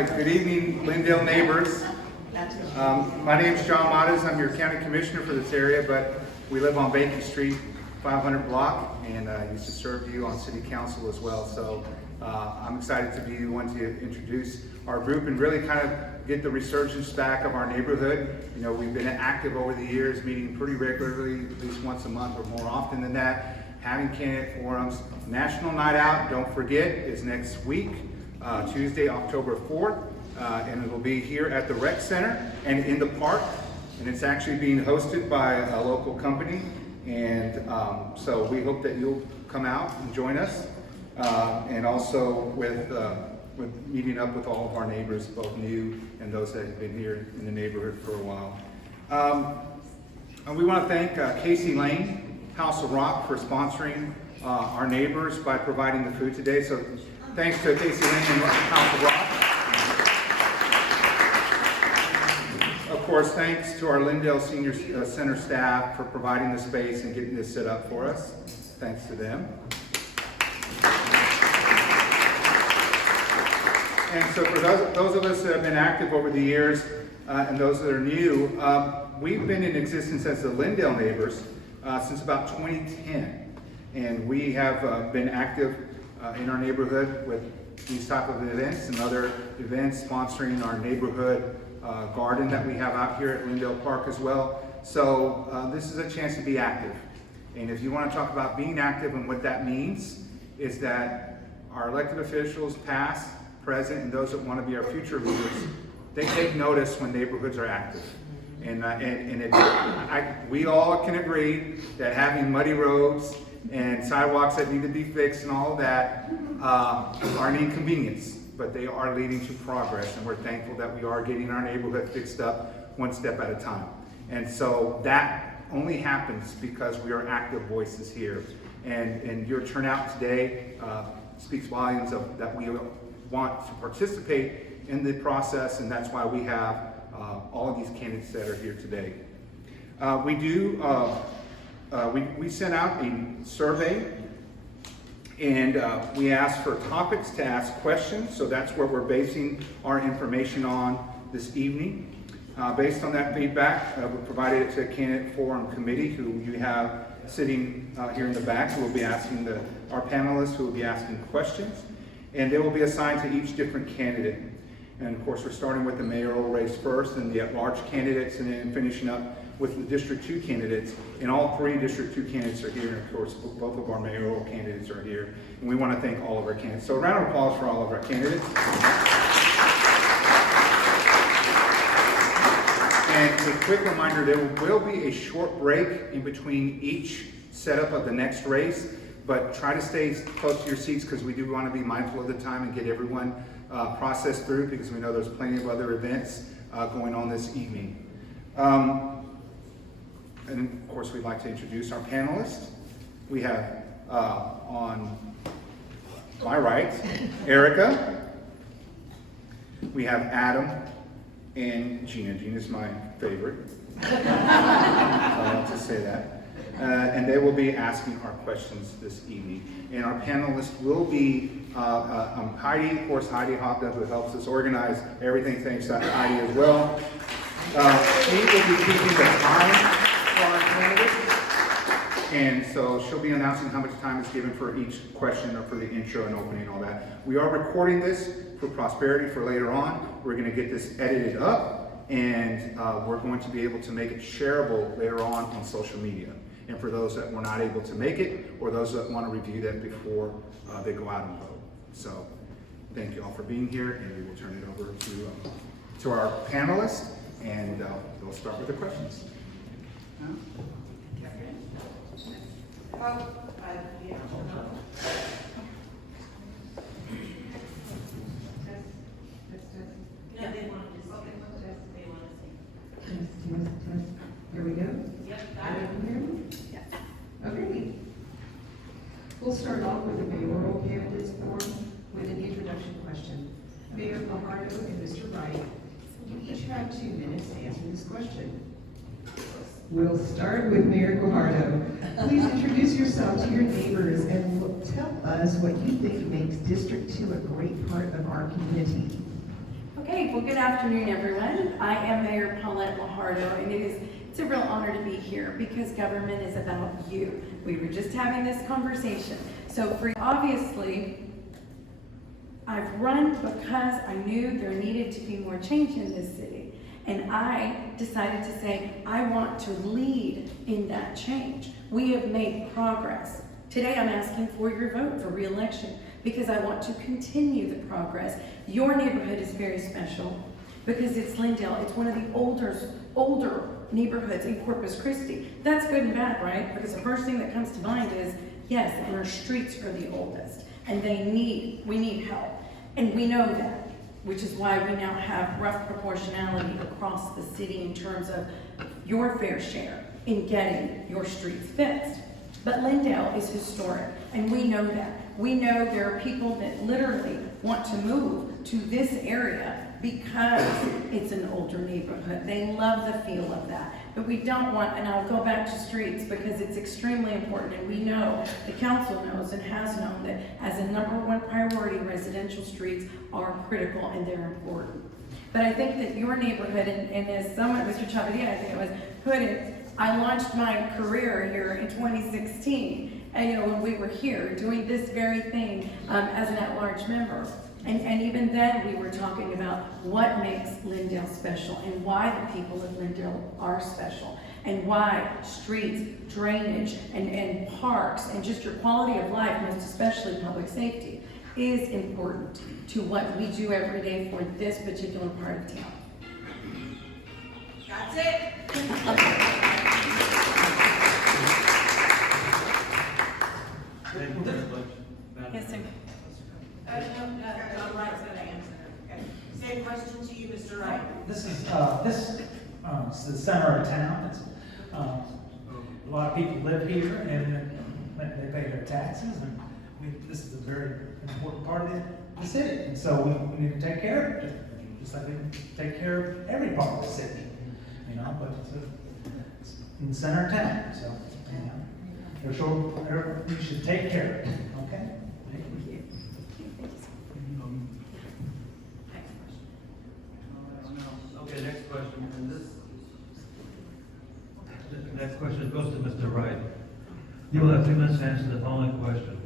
Hi, good evening, Lindale Neighbors. My name is John Matas. I'm your county commissioner for this area, but we live on Baker Street, 500 block, and I used to serve you on city council as well. So I'm excited to be the one to introduce our group and really kind of get the resurgence back of our neighborhood. You know, we've been active over the years, meeting pretty regularly, at least once a month or more often than that, having candidate forums. National Night Out, don't forget, is next week, Tuesday, October 4th, and it will be here at the Rec Center and in the park, and it's actually being hosted by a local company, and so we hope that you'll come out and join us, and also with meeting up with all of our neighbors, both new and those that have been here in the neighborhood for a while. And we want to thank Casey Lane, House of Rock, for sponsoring our neighbors by providing the food today. So thanks to Casey Lane and House of Rock. Of course, thanks to our Lindale Senior Center staff for providing the space and getting this set up for us. Thanks to them. And so for those of us that have been active over the years, and those that are new, we've been in existence as the Lindale Neighbors since about 2010. And we have been active in our neighborhood with these type of events and other events, sponsoring our neighborhood garden that we have out here at Lindale Park as well. So this is a chance to be active. And if you want to talk about being active and what that means, is that our elected officials, past, present, and those that want to be our future leaders, they take notice when neighborhoods are active. And we all can agree that having muddy roads and sidewalks that need to be fixed and all of that are an inconvenience, but they are leading to progress, and we're thankful that we are getting our neighborhood fixed up one step at a time. And so that only happens because we are active voices here. And your turnout today speaks volumes of that we want to participate in the process, and that's why we have all of these candidates that are here today. We sent out a survey, and we asked for topics to ask questions, so that's where we're basing our information on this evening. Based on that feedback, we provided it to a candidate forum committee who you have sitting here in the back, who will be asking our panelists who will be asking questions, and they will be assigned to each different candidate. And of course, we're starting with the mayoral race first, and the at-large candidates, and then finishing up with the District 2 candidates. And all three District 2 candidates are here, and of course, both of our mayoral candidates are here. And we want to thank all of our candidates. So a round of applause for all of our candidates. And a quick reminder, there will be a short break in between each setup of the next race, but try to stay close to your seats because we do want to be mindful of the time and get everyone processed through, because we know there's plenty of other events going on this evening. And of course, we'd like to introduce our panelists. We have on my right, Erica. We have Adam and Gina. Gina's my favorite. I want to say that. And they will be asking our questions this evening. And our panelists will be Heidi, of course, Heidi Hopda, who helps us organize everything. Thanks to Heidi as well. She will be keeping the time for our candidates. And so she'll be announcing how much time is given for each question or for the intro and opening and all that. We are recording this for prosperity for later on. We're going to get this edited up, and we're going to be able to make it shareable later on social media. And for those that were not able to make it, or those that want to review that before they go out and vote. So thank you all for being here, and we will turn it over to our panelists, and they'll start with the questions. Yeah, they want to just, they want to see. Test. Here we go. Yep, got it. Can you hear me? Yes. Okay. We'll start off with the mayoral candidates forum with an introduction question. Mayor Fajardo and Mr. Wright, you each have 2 minutes to answer this question. We'll start with Mayor Guajardo. Please introduce yourself to your neighbors and tell us what you think makes District 2 a great part of our community. Okay, well, good afternoon, everyone. I am Mayor Paulette Lajardo, and it's a real honor to be here because government is about you. We were just having this conversation. So obviously, I've run because I knew there needed to be more change in this city. And I decided to say, I want to lead in that change. We have made progress. Today, I'm asking for your vote for re-election because I want to continue the progress. Your neighborhood is very special because it's Lindale. It's one of the older neighborhoods in Corpus Christi. That's good and bad, right? Because the first thing that comes to mind is, yes, and our streets are the oldest, and we need help. And we know that, which is why we now have rough proportionality across the city in terms of your fair share in getting your streets fixed. But Lindale is historic, and we know that. We know there are people that literally want to move to this area because it's an older neighborhood. They love the feel of that. But we don't want, and I'll go back to streets because it's extremely important, and we know, the council knows and has known that as a #1 priority, residential streets are critical and they're important. But I think that your neighborhood, and as someone, Mr. Chavadilla, I think it was, put it, I launched my career here in 2016, and when we were here doing this very thing as an at-large member. And even then we were talking about what makes Lindale special and why the people of Lindale are special and why streets, drainage, and parks, and just your quality of life, most especially public safety, is important to what we do every day for this particular part of town. That's it. Thank you very much. Yes, sir. John Wright's gonna answer. Okay. Same question to you, Mr. Wright. This is the center of town. It's, a lot of people live here and they pay their taxes, and this is a very important part of the city. And so we need to take care of it, just like we take care of every part of the city, but it's in the center of town, so, we should take care of it, okay? Thank you. Okay, next question, and the next question goes to Mr. Wright. You will have 2 minutes to answer the following question.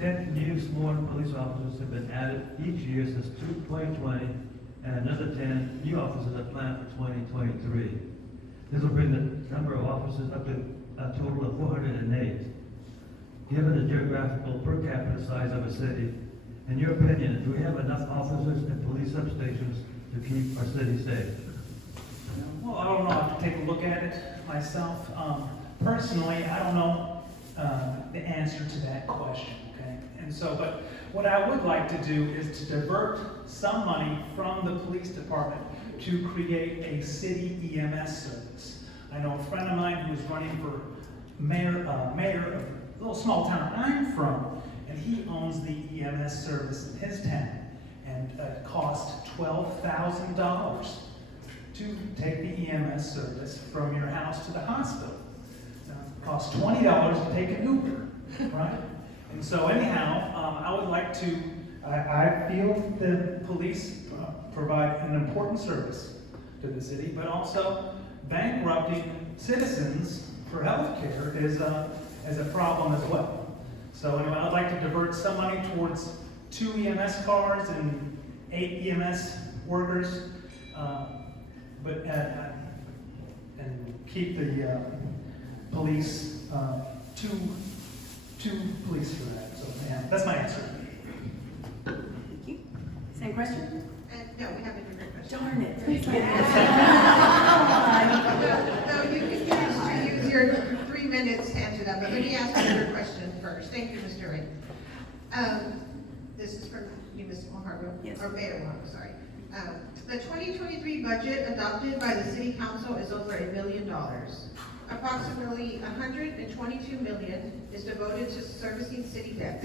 10 new sworn police officers have been added each year since 2020, and another 10 new officers are planned for 2023. This will bring the number of officers up to a total of 408. Given the geographical per capita size of a city, in your opinion, do we have enough officers and police substations to keep our city safe? Well, I don't know. I have to take a look at it myself. Personally, I don't know the answer to that question, okay? And so, but what I would like to do is to divert some money from the police department to create a city EMS service. I know a friend of mine who is running for mayor of a little small town I'm from, and he owns the EMS service in his town, and it costs $12,000 to take the EMS service from your house to the hospital. Now, it costs $20 to take an Uber, right? And so anyhow, I would like to, I feel the police provide an important service to the city, but also bankrupting citizens for health care is a problem as well. So anyway, I'd like to divert some money towards 2 EMS cars and 8 EMS workers, and keep the police, two police for that. So yeah, that's my answer. Thank you. Same question? No, we have a different question. Darn it. No, you can use your 3 minutes to answer that, but let me ask you your question first. Thank you, Mr. Wright. This is from you, Ms. Mayoral, Yes. or Mayoral, sorry. The 2023 budget adopted by the City Council is over $1 million. Approximately $122 million is devoted to servicing city debt.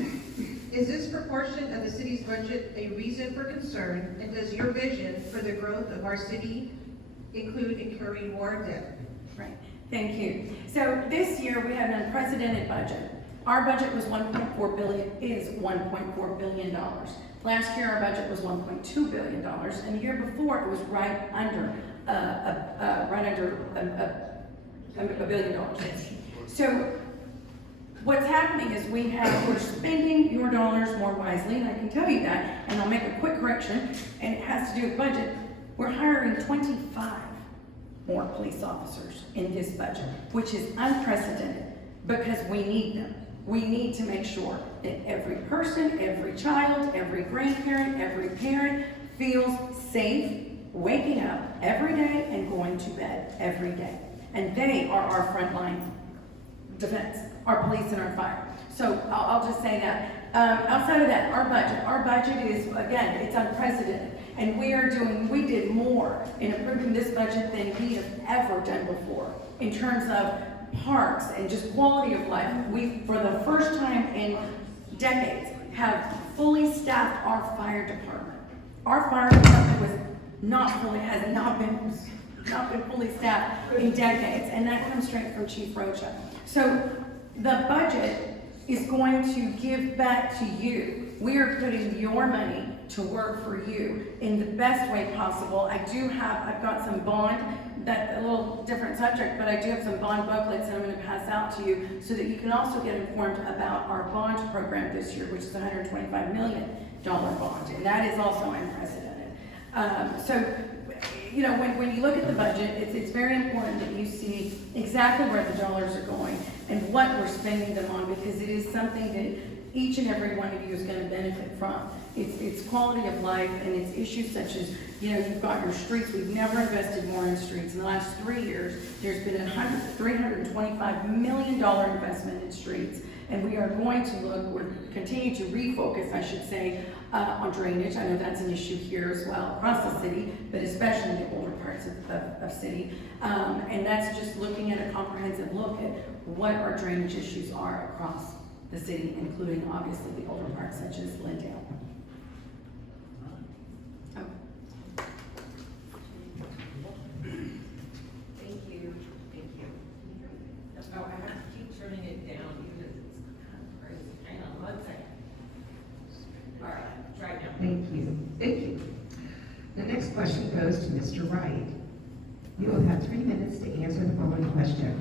Is this proportion of the city's budget a reason for concern, and does your vision for the growth of our city include incurring more debt? Right, thank you. So this year we had an unprecedented budget. Our budget was $1.4 billion, is $1.4 billion. Last year, our budget was $1.2 billion, and the year before, it was right under $1 billion. So what's happening is we're spending your dollars more wisely, and I can tell you that, and I'll make a quick correction, and it has to do with budget. We're hiring 25 more police officers in this budget, which is unprecedented because we need them. We need to make sure that every person, every child, every grandparent, every parent feels safe waking up every day and going to bed every day. And they are our frontline defense, our police and our fire. So I'll just say that. Outside of that, our budget is, again, it's unprecedented. And we did more in approving this budget than we have ever done before in terms of parks and just quality of life. We, for the first time in decades, have fully staffed our fire department. Our fire department has not been fully staffed in decades, and that comes straight from Chief Rocha. So the budget is going to give back to you. We are putting your money to work for you in the best way possible. I've got some bond, that's a little different subject, but I do have some bond booklets that I'm going to pass out to you so that you can also get informed about our bond program this year, which is a $125 million bond, and that is also unprecedented. So, you know, when you look at the budget, it's very important that you see exactly where the dollars are going and what we're spending them on, because it is something that each and every one of you is going to benefit from. It's quality of life, and it's issues such as, you know, you've got your streets. We've never invested more in streets. In the last 3 years, there's been a $325 million investment in streets, and we are going to continue to refocus, I should say, on drainage. I know that's an issue here as well, across the city, but especially in the older parts of city. And that's just looking at a comprehensive look at what our drainage issues are across the city, including obviously the older parts such as Lindale. Oh. Thank you. Oh, I have to keep turning it down because it's kind of crazy. Hang on one second. All right, try now. Thank you. The next question goes to Mr. Wright. You will have 3 minutes to answer the following question.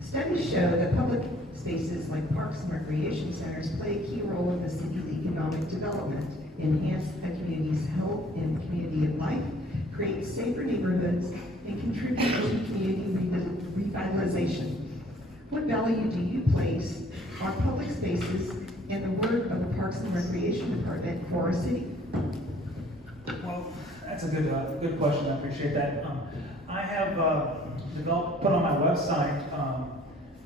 Studies show that public spaces like parks and recreation centers play a key role in the city's economic development, enhance a community's health and community of life, create safer neighborhoods, and contribute to community revitalization. What value do you place on public spaces and the work of the Parks and Recreation Department for our city? Well, that's a good question. I appreciate that. I have put on my website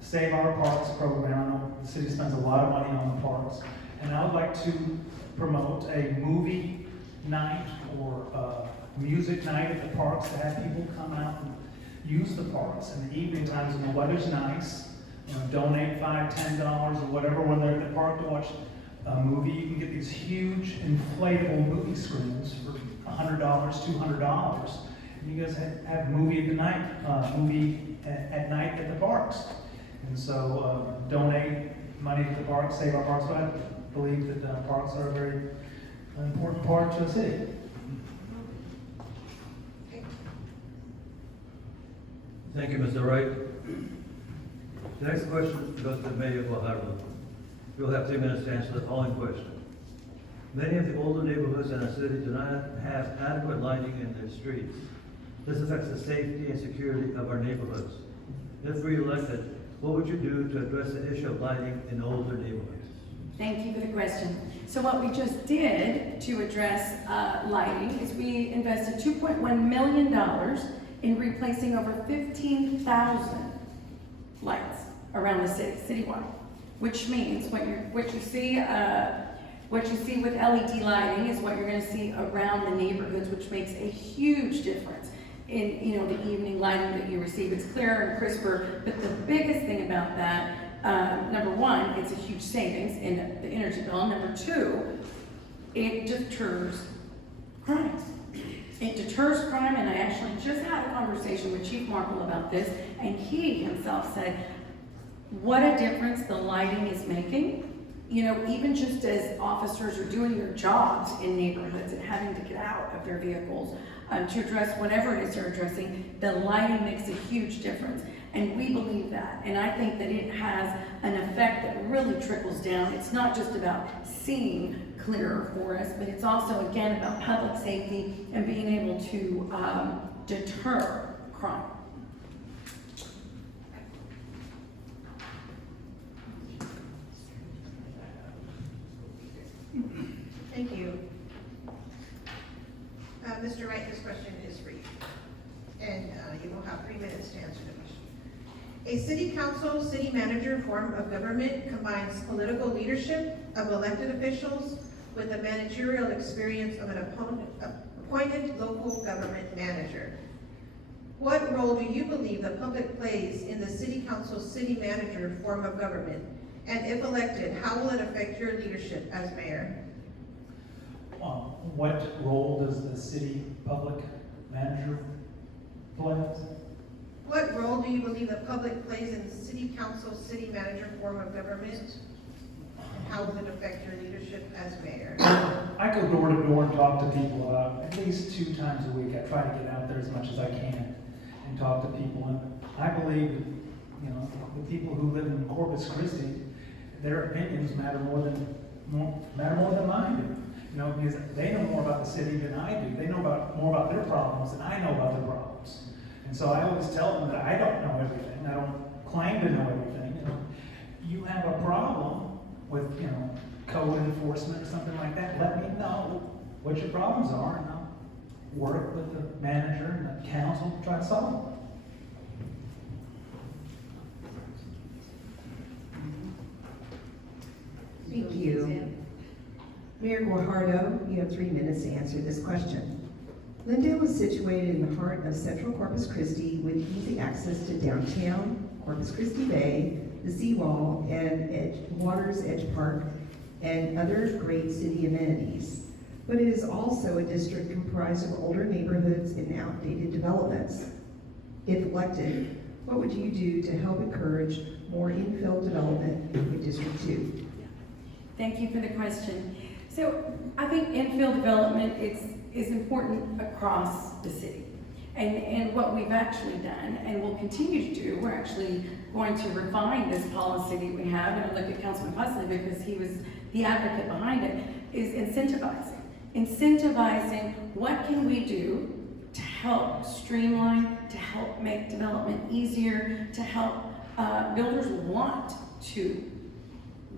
Save Our Parks program. I know the city spends a lot of money on the parks, and I would like to promote a movie night or music night at the parks to have people come out and use the parks in the evening times when the weather's nice. You know, donate $5, $10 or whatever when they're at the park to watch a movie. You can get these huge inflatable movie screens for $100, $200. And you guys have movie at night at night at the parks. And so donate money to the parks, save our parks. But I believe that parks are a very important part to the city. Thank you, Mr. Wright. The next question goes to Mayor Guajardo. You'll have 3 minutes to answer the following question. Many of the older neighborhoods in our city do not have adequate lighting in their streets. This affects the safety and security of our neighborhoods. If re-elected, what would you do to address the issue of lighting in older neighborhoods? Thank you for the question. So what we just did to address lighting is we invested $2.1 million in replacing over 15,000 lights around the city, citywide, which means what you see with LED lighting is what you're going to see around the neighborhoods, which makes a huge difference in, you know, the evening lighting that you receive. It's clearer and crisper, but the biggest thing about that, number one, it's a huge savings in the energy bill. Number two, it deters crimes. It deters crime, and I actually just had a conversation with Chief Markle about this, and he himself said, what a difference the lighting is making you know, even just as officers are doing their jobs in neighborhoods and having to get out of their vehicles to address whatever it is they're addressing, the lighting makes a huge difference. And we believe that. And I think that it has an effect that really trickles down. It's not just about seeing clearer for us, but it's also, again, about public safety and being able to deter crime. Thank you. Mr. Wright, this question is for you. And you will have 3 minutes to answer the question. A city council, city manager form of government combines political leadership of elected officials with the managerial experience of an appointed local government manager. What role do you believe the public plays in the city council, city manager form of government? And if elected, how will it affect your leadership as mayor? What role does the city public manager play? What role do you believe the public plays in the city council, city manager form of government? And how will it affect your leadership as mayor? I go door to door and talk to people at least 2 times a week. I try to get out there as much as I can and talk to people. And I believe, you know, the people who live in Corpus Christi, their opinions matter more than mine do. You know, because they know more about the city than I do. They know more about their problems than I know about their problems. And so I always tell them that I don't know everything. I don't claim to know everything. You know, you have a problem with, you know, code enforcement or something like that, let me know what your problems are, and I'll work with the manager and the council to try to solve them. Thank you. Mayor Guajardo, you have 3 minutes to answer this question. Lindale is situated in the heart of central Corpus Christi with easy access to downtown, Corpus Christi Bay, the seawall, and Waters Edge Park, and other great city amenities. But it is also a district comprised of older neighborhoods and outdated developments. If elected, what would you do to help encourage more infill development in District 2? Thank you for the question. So I think infill development is important across the city. And what we've actually done and will continue to do, we're actually going to refine this policy that we have, and I look at Councilman Pusley because he was the advocate behind it, is incentivizing. Incentivizing what can we do to help streamline, to help make development easier, to help builders want to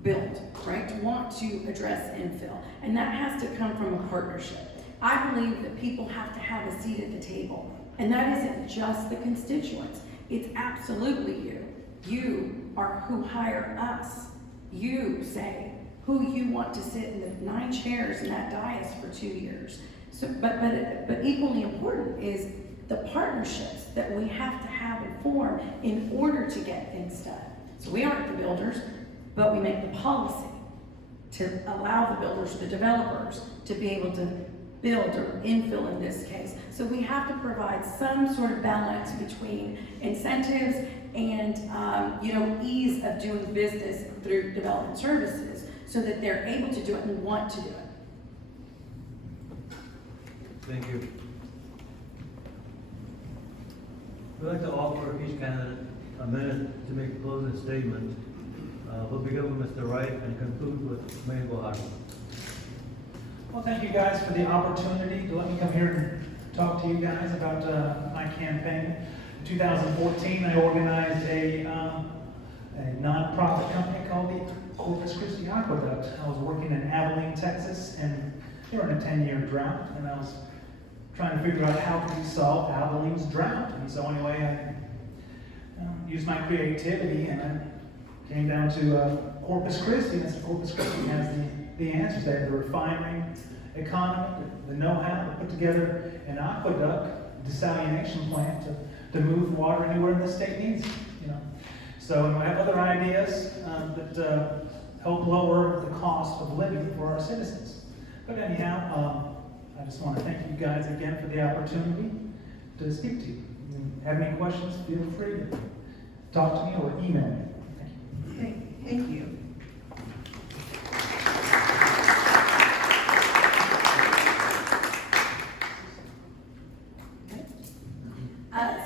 build, right? To want to address infill. And that has to come from a partnership. I believe that people have to have a seat at the table. And that isn't just the constituents. It's absolutely you. You are who hire us. You say who you want to sit in the 9 chairs in that dais for 2 years. So, but equally important is the partnerships that we have to have and form in order to get things done. So we aren't the builders, but we make the policy to allow the builders, the developers, to be able to build or infill in this case. So we have to provide some sort of balance between incentives and ease of doing business through development services so that they're able to do it and want to do it. Thank you. We'd like to offer each candidate a minute to make a closing statement. We'll begin with Mr. Wright and conclude with Mayor Guajardo. Well, thank you guys for the opportunity to let me come here and talk to you guys about my campaign. In 2014, I organized a nonprofit company called the Corpus Christi Aqueduct. I was working in Abilene, Texas, and they were in a 10-year drought, and I was trying to figure out how could we solve Abilene's drought. And so anyway, I used my creativity, and I came down to Corpus Christi, and I said, Corpus Christi has the answers. They have the refinery economy, the know-how to put together an aqueduct, desalination plant to move water anywhere the state needs it, you know. So I have other ideas that help lower the cost of living for our citizens. But anyhow, I just want to thank you guys again for the opportunity to speak to you. If you have any questions, feel free to talk to me or email me. Thank you. Thank you.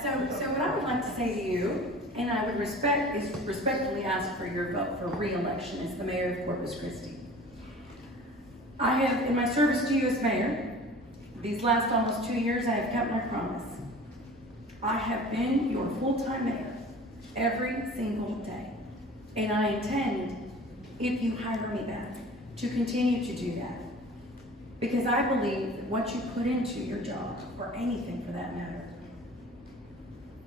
So what I would like to say to you, and I would respectfully ask for your vote for re-election as the mayor of Corpus Christi. I have, in my service to you as mayor, these last almost 2 years, I have kept my promise. I have been your full-time mayor every single day. And I intend, if you hire me back, to continue to do that. Because I believe that what you put into your job, or anything for that matter,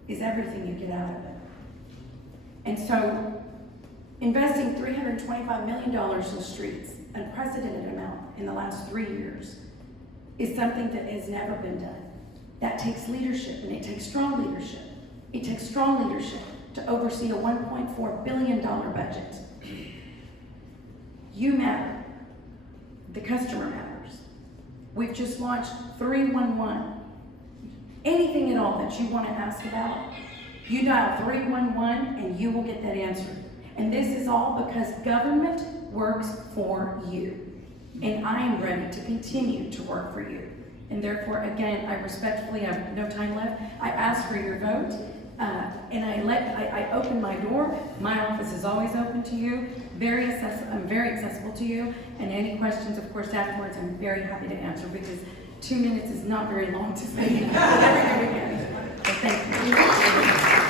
is everything you get out of it. And so, investing $325 million in streets, an unprecedented amount in the last 3 years, is something that has never been done. That takes leadership, and it takes strong leadership. It takes strong leadership to oversee a $1.4 billion budget. You matter. The customer matters. We've just launched 311. Anything at all that you want to ask about, you dial 311 and you will get that answer. And this is all because government works for you. And I am ready to continue to work for you. And therefore, again, I respectfully have no time left. I ask for your vote, and I open my door. My office is always open to you. I'm very accessible to you. And any questions, of course, afterwards, I'm very happy to answer because 2 minutes is not very long to say everything again. So thank you.